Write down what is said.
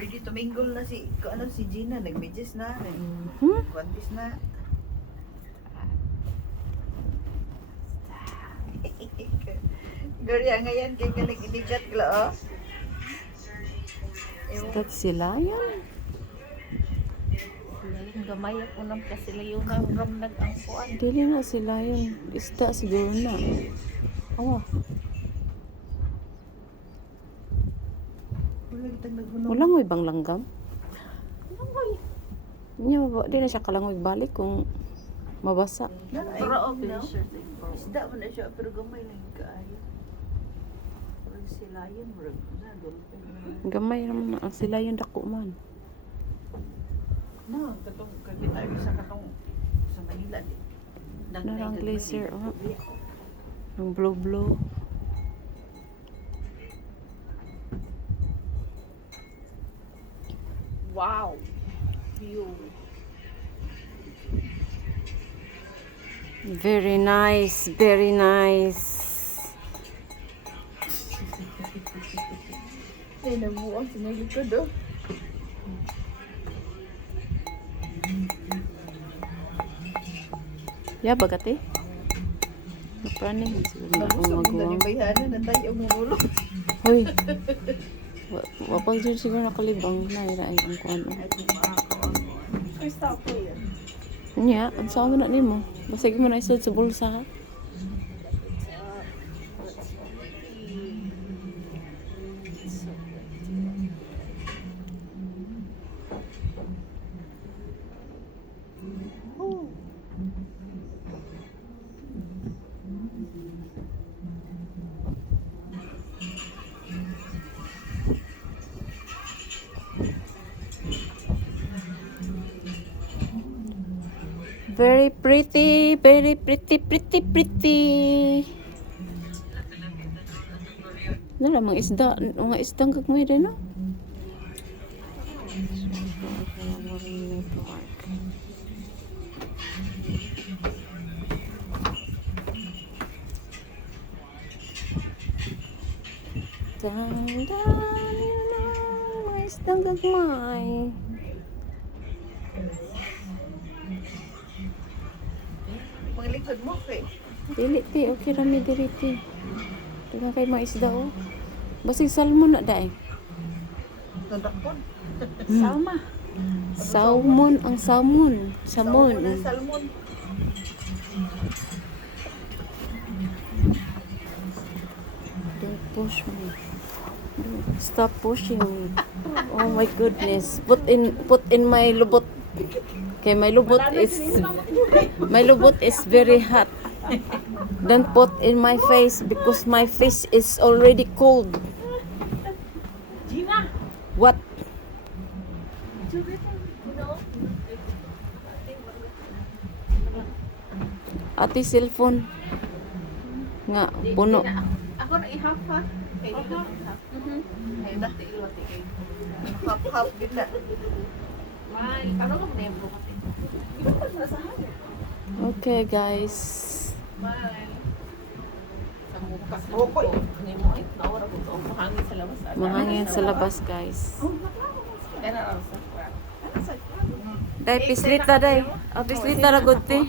Pwede tuminggol na si, si Gina, nag-midges na, nag-quantis na. Gurya ngayon, kaya ka nag-inigat, oh. Isda sila yan. Yung gamay ako nang kasi yung ram nag-angkuan. Dili na sila yun. Isda siguro na. Awa. Wala mo ibang langgam? Di na siya kalangoy balik kung mabasa. Pero okay, sure. Isda mo na siya, pero gamay lang yung kaayo. Parang sila yun, dolphin na. Gamay naman na. Ang sila yung dako man. No, katong kagita sa katong sa Manila di. Narang glacier, oh. Ang blue. Wow. View. Very nice, very nice. Ay, nabuang sinalikod, oh. Ya, bagate. Napraning. Siguro na akong magawang. Bayhana na tayo umulo. Hoy. Wapag dyan siguro nakalibang na iraay ang kuano. Ay, stop ko yan. Nya, ang sama na nimo. Basig mo na isod sa bulsa ha. Very pretty, pretty. Nala mga isdang kagmay din no. Mga isdang kagmay. Panglikod mo, kay. Dili ti, okay rami diri ti. Daghang kay mga isda oh. Basig salmon na dae. Tundakpon. Sama. Salmon ang salmon. Salmon. Salmon. Salmon. Don't push me. Stop pushing me. Oh my goodness. Put in my lubot. Okay, my lubot is very hot. Don't put in my face because my face is already cold. Gina. What? Ati cellphone nga puno. Ako na i-half ha. Kay half. Ay, dati ilwati kay. Hap-hap kita. May, ano lang na yung bukas. Iba pa sa hali. Okay, guys. May. Sa mukas. Okoy. Ngayon mo ay, nawara ko ito. Mahangin sa labas. Mahangin sa labas, guys. Kaya na sa Dai pislita dai. Oh, pislita ra gud ti.